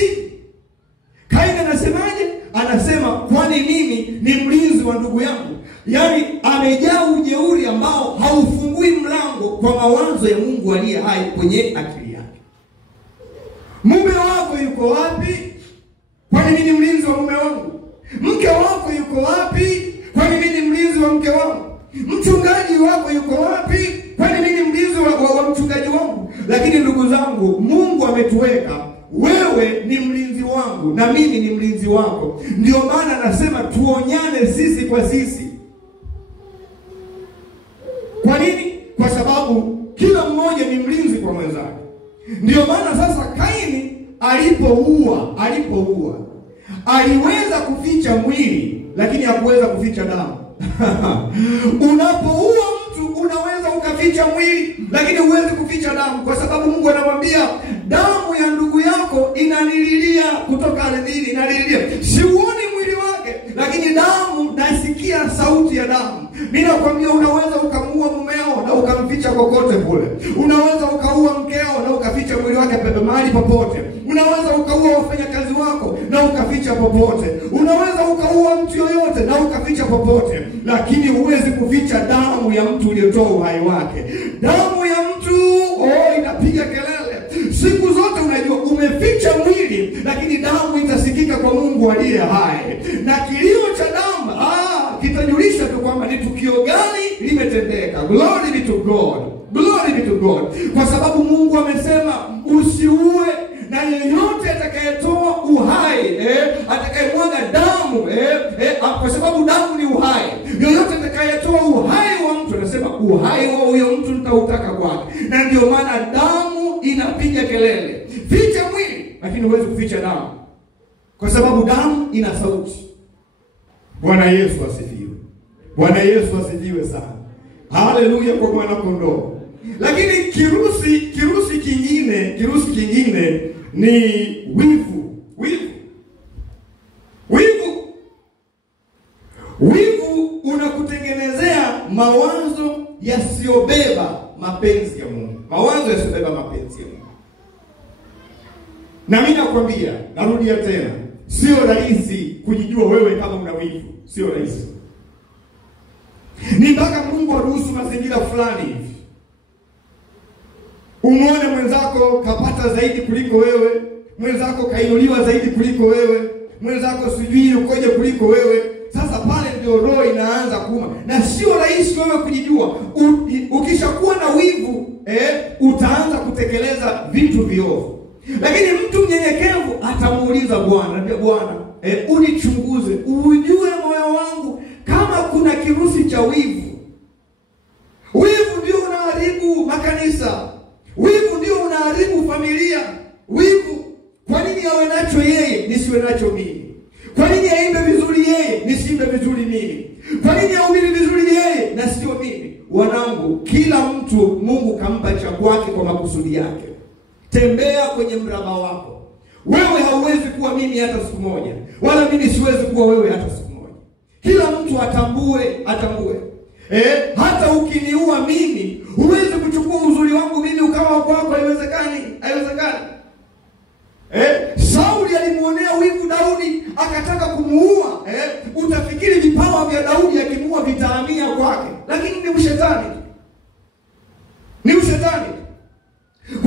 Kaini anasemaje? Anasema, kwani mimi ni mlinzi wa ndugu yangu? Yaani amejaa ujeuri ambao haufungui mlango kwa mawazo ya Mungu aliye hai kwenye akili yake. Mume wako yuko wapi? Kwani mimi ni mlinzi wa mume wangu? Mke wako yuko wapi? Kwani mimi ni mlinzi wa mke wangu? Mchungaji wako yuko wapi? Kwani mimi ni mlinzi wa mchungaji wangu? Lakini ndugu zangu, Mungu ametuweka, wewe ni mlinzi wangu na mimi ni mlinzi wako. Ndio maana nasema tuonyane sisi kwa sisi. Kwa nini? Kwa sababu kila mmoja ni mlinzi kwa mwenzake. Ndio maana sasa Kaini alipoua aliweza kuficha mwili, lakini hakuweza kuficha damu. Unapoua mtu unaweza ukaficha mwili, lakini huwezi kuficha damu, kwa sababu Mungu anamwambia damu ya ndugu yako inanililia kutoka ardhini, inanililia. Siuoni mwili wake, lakini damu, nasikia sauti ya damu. Mimi nakwambia unaweza ukamuua mumeo na ukamficha kokote kule. Unaweza ukaua mkeo na ukaficha mwili wake mahali popote. Unaweza ukaua wafanyakazi wako na ukaficha popote. Unaweza ukaua mtu yoyote na ukaficha popote, lakini huwezi kuficha damu ya mtu uliotoa uhai wake. Damu ya mtu inapiga kelele siku zote. Unajua umeficha mwili, lakini damu itasikika kwa Mungu aliye hai, na kilio cha damu kitajulisha tu kwamba ni tukio gani limetendeka. Glory be to God. Glory be to God. Kwa sababu Mungu amesema usiue, na yeyote atakayetoa uhai, atakayemwaga damu, kwa sababu damu ni uhai. Yeyote atakayetoa uhai wa mtu, anasema uhai wa huyo mtu nitautaka kwake. Na ndio maana damu inapiga kelele. Ficha mwili, lakini huwezi kuficha damu, kwa sababu damu ina sauti. Bwana Yesu asifiwe. Bwana Yesu asifiwe sana. Haleluya kwa Bwana kondoo. Lakini kirusi kingine ni wivu. Wivu unakutengenezea mawazo yasiyobeba mapenzi ya Mungu. Mawazo yasiyobeba mapenzi ya Mungu. Na mimi nakwambia, narudia tena, sio rahisi kujijua wewe kama una wivu. Sio rahisi. Ni mpaka Mungu aruhusu mazingira fulani hivi, umuone mwenzako kapata zaidi kuliko wewe, mwenzako kainuliwa zaidi kuliko wewe, mwenzako sijui ukoje kuliko wewe. Sasa pale ndio roho inaanza kuuma, na sio rahisi wewe kujijua. Ukishakuwa na wivu, utaanza kutekeleza vitu viovu. Lakini mtu mnyenyekevu atamuuliza Bwana, anambia Bwana, unichunguze, ujue moyo wangu kama kuna kirusi cha wivu. Wivu ndio unaharibu makanisa. Wivu ndio unaharibu familia. Wivu, kwa nini awe nacho yeye nisiwe nacho mimi? Kwa nini aimbe vizuri yeye nisiimbe vizuri mimi? Kwa nini ahubiri vizuri yeye na sio mimi? Wanangu, kila mtu Mungu kampa cha kwake kwa makusudi yake. Tembea kwenye mraba wako. Wewe hauwezi kuwa mimi hata siku moja, wala mimi siwezi kuwa wewe hata siku moja. Kila mtu atambue. Hata ukiniua mimi, huwezi kuchukua uzuri wangu mimi ukawa kwako. Haiwezekani. Sauli alimuonea wivu Daudi, akataka kumuua. Utafikiri vipawa vya Daudi akimuua vitahamia kwake, lakini ni ushetani.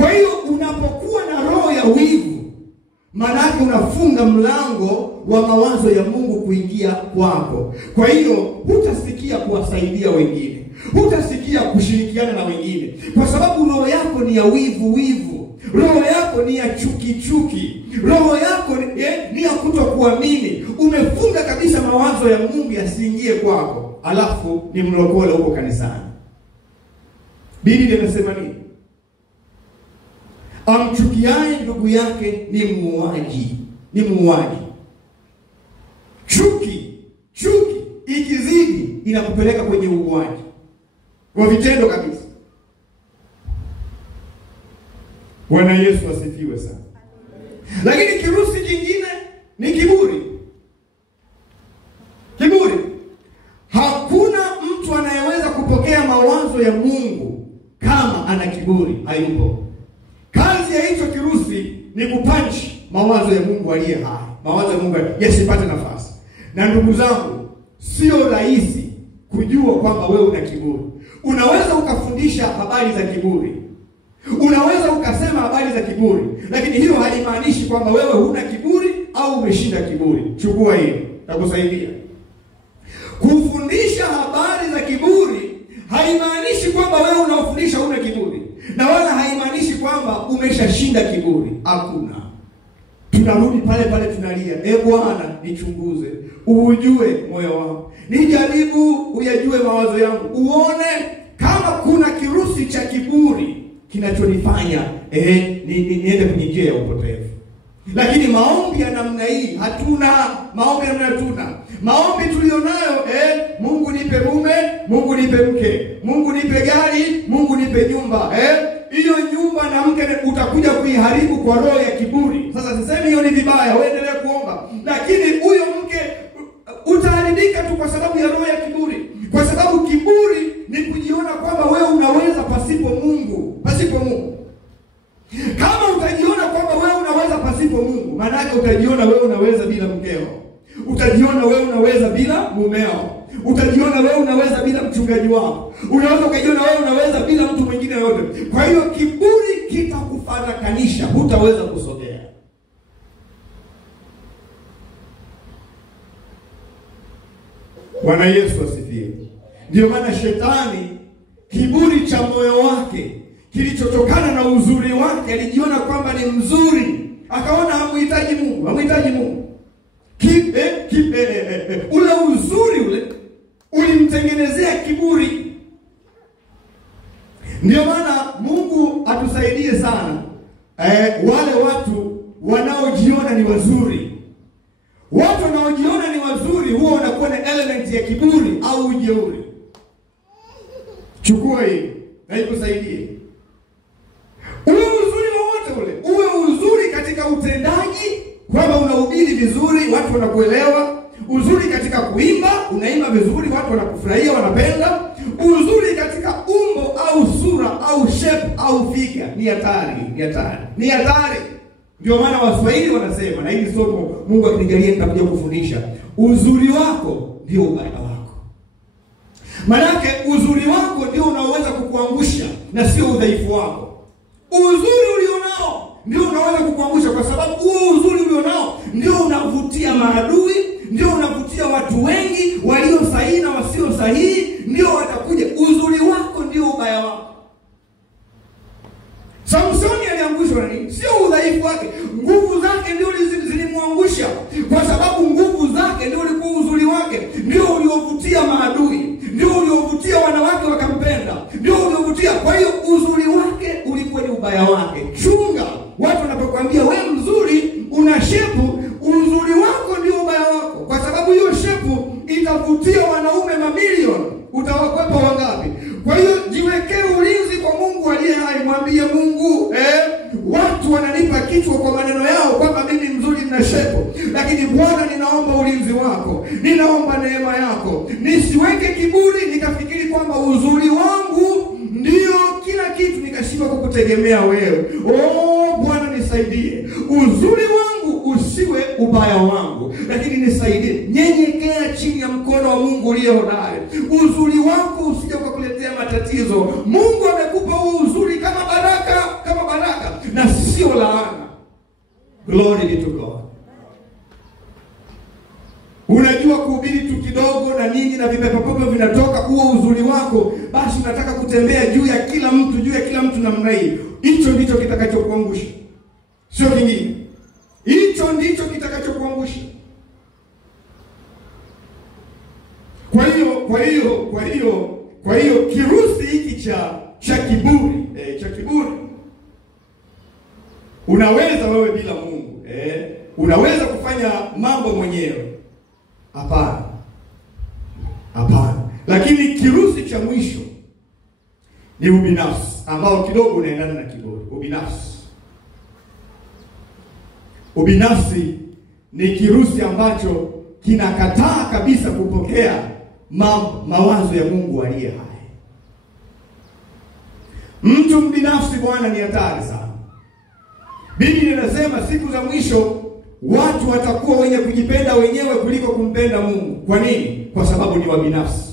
Kwa hiyo unapokuwa na roho ya wivu, maana yake unafunga mlango wa mawazo ya Mungu kuingia kwako. Kwa hiyo hutasikia kuwasaidia wengine, hutasikia kushirikiana na wengine, kwa sababu roho yako ni ya wivu. Roho yako ni ya chuki. Roho yako ni ya kutokuamini. Umefunga kabisa mawazo ya Mungu yasiingie kwako, alafu ni mlokole huko kanisani. Biblia inasema nini? Amchukiaye ndugu yake ni muuaji. Chuki ikizidi inakupeleka kwenye uuaji kwa vitendo kabisa. Bwana Yesu asifiwe sana. Lakini kirusi kingine ni kiburi. Hakuna mtu anayeweza kupokea mawazo ya Mungu kama ana kiburi. Hayupo. Kazi ya hicho kirusi ni kupanchi mawazo ya Mungu aliye hai. Mawazo ya Mungu yasipate nafasi. Na ndugu zangu, sio rahisi kujua kwamba wewe una kiburi. Unaweza ukafundisha habari za kiburi, Unaweza ukasema habari za kiburi, lakini hiyo haimaanishi kwamba wewe huna kiburi au umeshinda kiburi. Chukua hiyo, itakusaidia. Kufundisha habari za kiburi haimaanishi kwamba wewe unaofundisha huna kiburi, na wala haimaanishi kwamba umeshashinda kiburi. Hakuna. Tunarudi pale pale tunalia, Bwana nichunguze, ujue moyo wangu, nijaribu uyajue mawazo yangu, uone kama kuna kirusi cha kiburi kinachonifanya niende kwenye njia ya upotevu. Lakini maombi ya namna hii hatuna. Maombi tulionayo, Mungu nipe mume, Mungu nipe mke, Mungu nipe gari, Mungu nipe nyumba. Hiyo nyumba na mke utakuja kuiharibu kwa roho ya kiburi. Sasa sisemi hiyo ni vibaya, uendelee kuomba, lakini huyo mke utaharibika tu kwa sababu ya roho ya kiburi. Kwa sababu kiburi ni kujiona kwamba wewe unaweza pasipo Mungu. Kama utajiona kwamba wewe unaweza pasipo Mungu, maana yake utajiona wewe unaweza bila mkeo. Utajiona wewe unaweza bila mumeo. Utajiona wewe unaweza bila mchungaji wako. Unaweza ukajiona wewe unaweza bila mtu mwingine yote. Kwa hiyo kiburi kitakufarakanisha, hutaweza kusogea. Bwana Yesu asifiwe. Ndio maana shetani, kiburi cha moyo wake kilichotokana na uzuri wake, alijiona kwamba ni mzuri, akaona hamhitaji Mungu. Ule uzuri ule ulimtengenezea kiburi. Ndio maana Mungu atusaidie sana, wale watu wanaojiona ni wazuri. Watu wanaojiona ni wazuri huwa wanakuwa na element ya kiburi au ujeuri. Chukua hii na ikusaidie. Uwe uzuri wowote ule, uwe uzuri katika utendaji, kwamba unahubiri vizuri, watu wanakuelewa. Uzuri katika kuimba, unaimba vizuri, watu wanakufurahia, wanapenda. Uzuri katika umbo au sura au shape au figure ni hatari. Ndio maana Waswahili wanasema, na hili somo Mungu akinijalia nitakuja kufundisha, uzuri wako ndio ubaya wako. Manake uzuri wako ndio unaoweza kukuangusha na sio udhaifu wako. Uzuri ulionao ndio unaweza kukuangusha, kwa sababu huo uzuri ulionao ndio unavutia maadui, ndio unavutia watu wengi walio sahihi na wasio sahihi, ndio watakuja. Uzuri wako ndio ubaya wako. Samsoni aliangushwa na nini? Sio udhaifu wake. Nguvu zake ndio zilimwangusha, kwa sababu nguvu zake ndio ulikuwa uzuri wake, ndio uliovutia maadui, ndio uliovutia wanawake wakampenda, ndio uliovutia. Kwa hiyo uzuri wake ulikuwa ni ubaya wake. Chunga watu wanapokuambia wewe mzuri, una shepu, uzuri wako ndio ubaya wako, kwa sababu hiyo shepu itavutia wanaume mamilioni. Utawakwepa wangapi? Kwa hiyo jiwekee ulinzi kwa Mungu aliye hai. Mwambie Mungu, watu wananipa kichwa kwa maneno yao kwamba mimi mzuri na shepu, lakini Bwana ninaomba ulinzi wako, ninaomba neema yako. Nisiweke kiburi nikafikiri kwamba uzuri wangu ndio kila kitu, nikashindwa kukutegemea wewe. Bwana nisaidie. Uzuri wangu usiwe ubaya wangu, lakini nisaidie. Nyenyekea chini ya mkono wa Mungu uliye hodari. Uzuri wako usije kukuletea matatizo. Mungu amekupa huo uzuri kama baraka na sio laana. Glory be to God. Unajua kuhubiri tu kidogo na nini na vipepepepe vinatoka, huo uzuri wako, basi unataka kutembea juu ya kila mtu namna hii. Hicho ndicho kitakachokuangusha, sio kingine. Hicho ndicho kitakachokuangusha. Kwa hiyo kirusi hiki cha kiburi, unaweza wewe bila Mungu, unaweza kufanya mambo mwenyewe. Hapana. Lakini kirusi cha mwisho ni ubinafsi, ambao kidogo unaendana na kiburi. Ubinafsi ni kirusi ambacho kinakataa kabisa kupokea mawazo ya Mungu aliye hai. Mtu mbinafsi, Bwana, ni hatari sana. Biblia inasema siku za mwisho watu watakuwa wenye kujipenda wenyewe kuliko kumpenda Mungu. Kwa nini? Kwa sababu ni wabinafsi.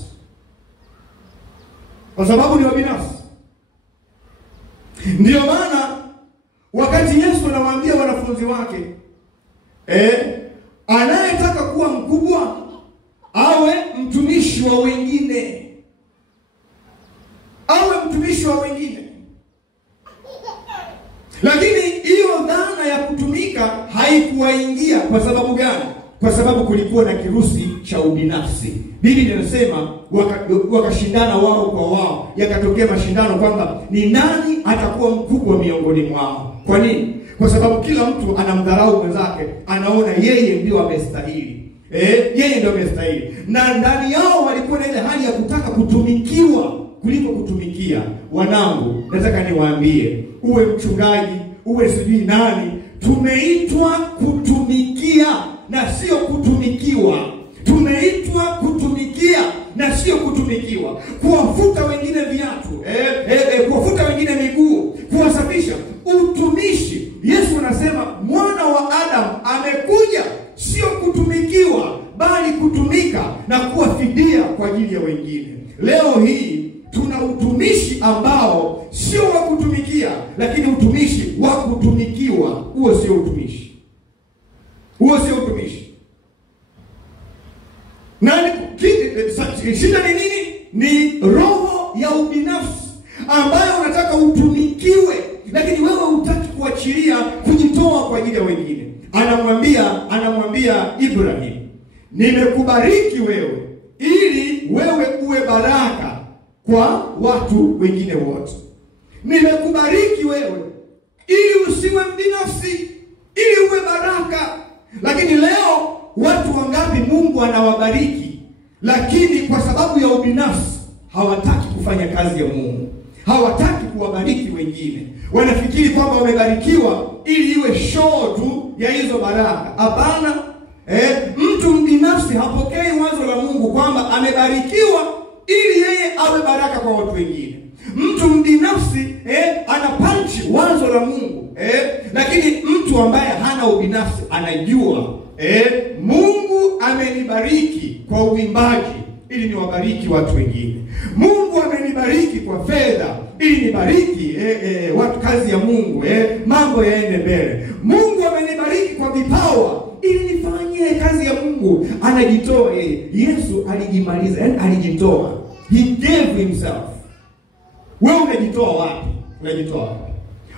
Ndio maana wakati Yesu anawaambia wanafunzi wake, anayetaka kuwa mkubwa awe mtumishi wa wengine. Awe mtumishi wa wengine. Lakini hiyo dhana ya kutumika haikuwaingia. Kwa sababu gani? Kwa sababu kulikuwa na kirusi cha ubinafsi. Biblia inasema wakashindana wao kwa wao. Yakatokea mashindano kwamba ni nani atakuwa mkubwa miongoni mwao. Kwa nini? Kwa sababu kila mtu anamdharau mwenzake, anaona yeye ndio amestahili. Yeye ndio amestahili. Na ndani yao walikuwa na ile hali ya kutaka kutumikiwa kuliko kutumikia. Wanangu, nataka niwaambie, uwe mchungaji, uwe sijui nani, tumeitwa kutumikia na sio kutumikiwa. Tumeitwa kutumikia na sio kutumikiwa. Kuwafuta wengine viatu, kuwafuta wengine miguu, kuwasafisha. Utumishi. Yesu anasema mwana wa Adamu amekuja sio kutumikiwa, bali kutumika na kuwa fidia kwa ajili ya wengine. Leo hii tuna utumishi ambao sio wa kutumikia, lakini utumishi wa kutumikiwa. Huo sio utumishi. Huo sio utumishi. Na shida ni nini? Ni roho ya ubinafsi ambayo unataka utumikiwe, lakini wewe hutaki kuachilia kujitoa kwa ajili ya wengine. Anamwambia Ibrahim, nimekubariki wewe ili wewe uwe baraka kwa watu wengine wote. Nimekubariki wewe ili usiwe mbinafsi, ili uwe baraka. Lakini leo watu wangapi Mungu anawabariki, lakini kwa sababu ya ubinafsi hawataki kufanya kazi ya Mungu. Hawataki kuwabariki wengine. Wanafikiri kwamba wamebarikiwa ili iwe show tu ya hizo baraka. Hapana. Mtu mbinafsi hapokei wazo la Mungu kwamba amebarikiwa ili yeye awe baraka kwa watu wengine. Mtu mbinafsi anapanchi wazo la Mungu. Lakini mtu ambaye hana ubinafsi anajua Mungu amenibariki kwa uimbaji ili niwabariki watu wengine. Mungu amenibariki kwa fedha ili nibariki watu kazi ya Mungu, mambo yaende mbele. Mungu amenibariki kwa vipawa ili nifanye kazi ya Mungu. Anajitoa yeye. Yesu alijimaliza, alijitoa. He gave himself. Wewe unajitoa wapi? Unajitoa wapi?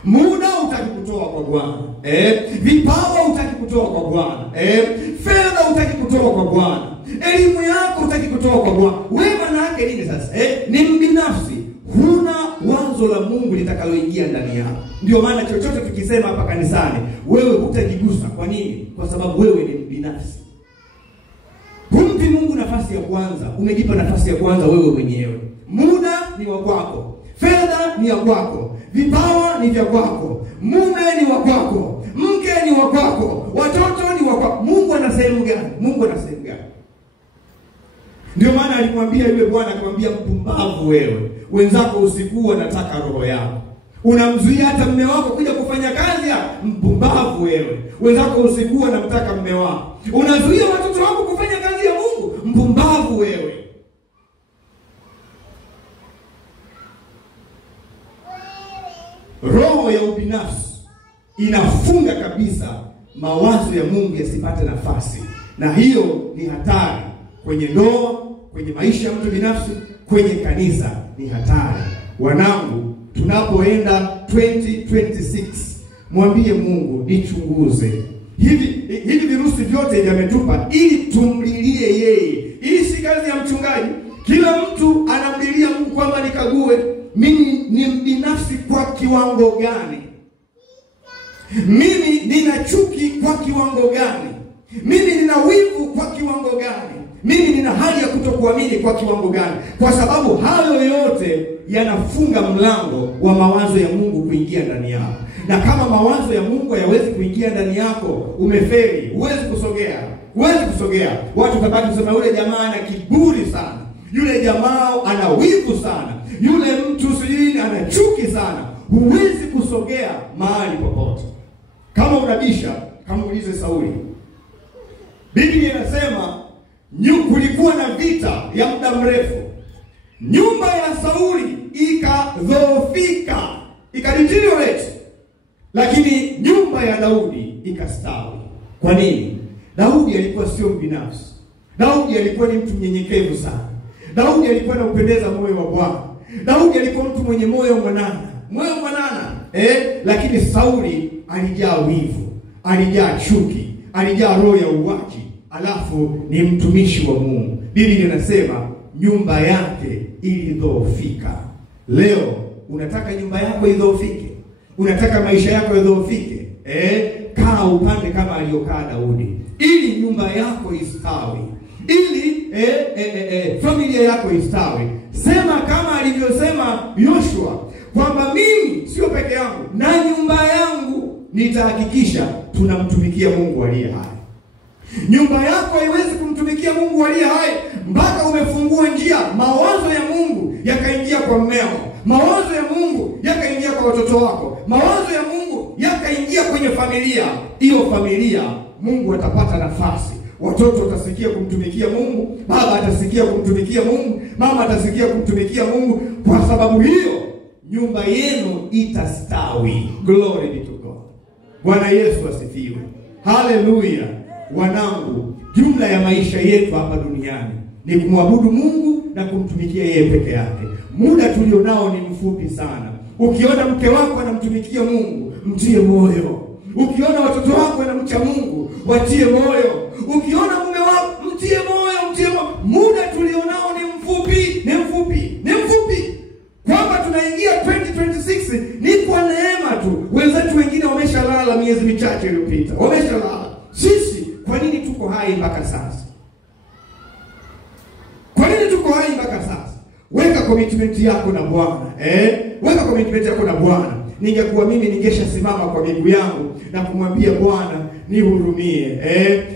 Muda utaki kutoa kwa Bwana. Vipawa utaki kutoa kwa Bwana. Fedha utaki kutoa kwa Bwana. Elimu yako utaki kutoa kwa Bwana. Wewe maana yake nini sasa? Ni mbinafsi. Huna wazo la Mungu litakaloingia ndani yako. Ndio maana chochote tukisema hapa kanisani, wewe hutajigusa. Kwa nini? Kwa sababu wewe ni mbinafsi. Humpi Mungu nafasi ya kwanza. Umejipa nafasi ya kwanza wewe mwenyewe. Muda ni wa kwako. Fedha ni ya kwako. Vipawa ni vya kwako. Mume ni wa kwako. Mke ni wa kwako. Watoto ni wa kwako. Mungu ana sehemu gani? Mungu ana sehemu gani? Ndio maana alimwambia yule bwana, akamwambia mpumbavu wewe. Wenzako usiku wanataka roho yako. Unamzuia hata mume wako kuja kufanya kazi ya mpumbavu wewe. Wenzako usiku wanamtaka mume wako. Unazuia watoto wako kufanya kazi ya Mungu, mpumbavu wewe. Roho ya ubinafsi inafunga kabisa mawazo ya Mungu yasipate nafasi. Na hiyo ni hatari kwenye ndoa, kwenye maisha ya mtu binafsi, kwenye kanisa ni hatari. Wanangu, tunapoenda 2026, mwambie Mungu, nichunguze. Hivi virusi vyote yametupa ili tumlilie yeye. Hii si kazi ya mchungaji. Kila mtu anamlilia Mungu kwamba nikague mimi ni mbinafsi kwa kiwango gani? Mimi nina chuki kwa kiwango gani? Mimi nina wivu kwa kiwango gani? Mimi nina hali ya kutokuamini kwa kiwango gani? Kwa sababu hayo yote yanafunga mlango wa mawazo ya Mungu kuingia ndani yako. Na kama mawazo ya Mungu hayawezi kuingia ndani yako, umefeli, huwezi kusogea. Huwezi kusogea. Watu tabaki kusema yule jamaa ana kiburi sana. Yule jamaa ana wivu sana. Yule mtu sijui ana chuki sana. Huwezi kusogea mahali popote. Kama unabisha, kama ulize Sauli. Biblia inasema kulikuwa na vita ya muda mrefu. Nyumba ya Sauli ikadhoofika. ikadeteriorate, lakini nyumba ya Daudi ikastawi. Kwa nini? Daudi alikuwa sio binafsi. Daudi alikuwa ni mtu mnyenyekevu sana. Daudi alikuwa anaupendeza moyo wa Bwana. Daudi alikuwa mtu mwenye moyo mwanana. Lakini Sauli alijaa wivu, alijaa chuki, alijaa roho ya uwaji, alafu ni mtumishi wa Mungu. Biblia inasema nyumba yake ilidhoofika. Leo unataka nyumba yako idhoofike? Unataka maisha yako idhoofike? Kaa upande kama aliyokaa Daudi, ili nyumba yako istawi, ili familia yako istawi. Sema kama alivyosema Yoshua kwamba mimi sio peke yangu na nyumba yangu nitahakikisha tunamtumikia Mungu aliye hai. Nyumba yako haiwezi kumtumikia Mungu aliye hai mpaka umefungua njia, mawazo ya Mungu yakaingia kwa mmeo, mawazo ya Mungu yakaingia kwa watoto wako, mawazo ya Mungu yakaingia kwenye familia. Hiyo familia Mungu atapata nafasi. Watoto watasikia kumtumikia Mungu, baba atasikia kumtumikia Mungu, mama atasikia kumtumikia Mungu. Kwa sababu hiyo nyumba yenu itastawi. Glory be to God. Bwana Yesu asifiwe. Haleluya. Wanangu, jumla ya maisha yetu hapa duniani ni kumwabudu Mungu na kumtumikia yeye peke yake. Muda tulionao ni mfupi sana. Ukiona mke wako anamtumikia Mungu, mtie moyo. Ukiona watoto wako wanamcha Mungu, watie moyo. Ukiona mume wako, mtie moyo. Muda tulionao ni mfupi. Kwamba tunaingia 2026 ni kwa neema tu. Wenzetu wengine wameshalala miezi michache iliyopita. Wameshalala. Sisi kwa nini tuko hai mpaka sasa? Weka commitment yako na Bwana. Weka commitment yako na Bwana. Ningekuwa mimi ningeshasimama kwa miguu yangu na kumwambia Bwana,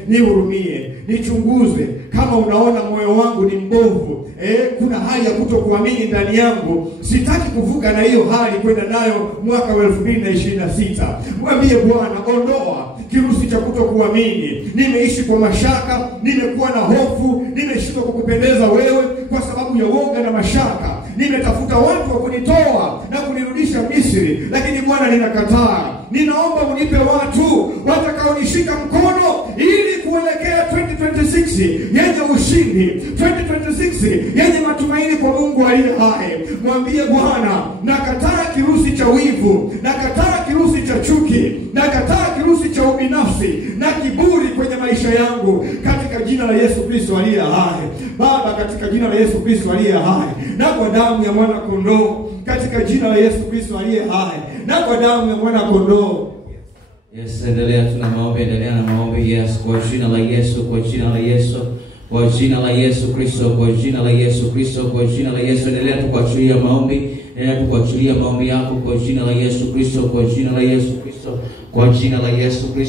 nihurumie, nichunguze kama unaona moyo wangu ni mbovu, kuna hali ya kutokuamini ndani yangu, sitaki kuvuka na hiyo hali kwenda nayo mwaka wa 2026. Mwambie Bwana, ondoa kirusi cha kutokuamini. Nimeishi kwa mashaka, nimekuwa na hofu, nimeshindwa kukupendeza wewe kwa sababu ya woga na mashaka. Nimetafuta watu wa kunitoa na kunirudisha Misri, lakini Bwana ninakataa. Ninaomba unipe watu watakaonishika mkono ili kuelekea 2026 yenye ushindi, 2026 yenye matumaini kwa Mungu aliye hai. Mwambie Bwana, nakataa kirusi cha wivu, nakataa kirusi cha chuki, nakataa kirusi cha ubinafsi na kiburi kwenye maisha yangu katika jina la Yesu Kristo aliye hai. Baba, katika jina la Yesu Kristo aliye hai, na kwa damu ya mwana kondoo, katika jina la Yesu Kristo aliye hai, na kwa damu ya mwana kondoo. Yes, endelea na maombi. Yes, kwa jina la Yesu, kwa jina la Yesu, kwa jina la Yesu Kristo, kwa jina la Yesu Kristo, kwa jina la Yesu. Endelea tukuachilia maombi, tukuachilia maombi yako kwa jina la Yesu Kristo, kwa jina la Yesu Kristo, kwa jina la Yesu Kristo.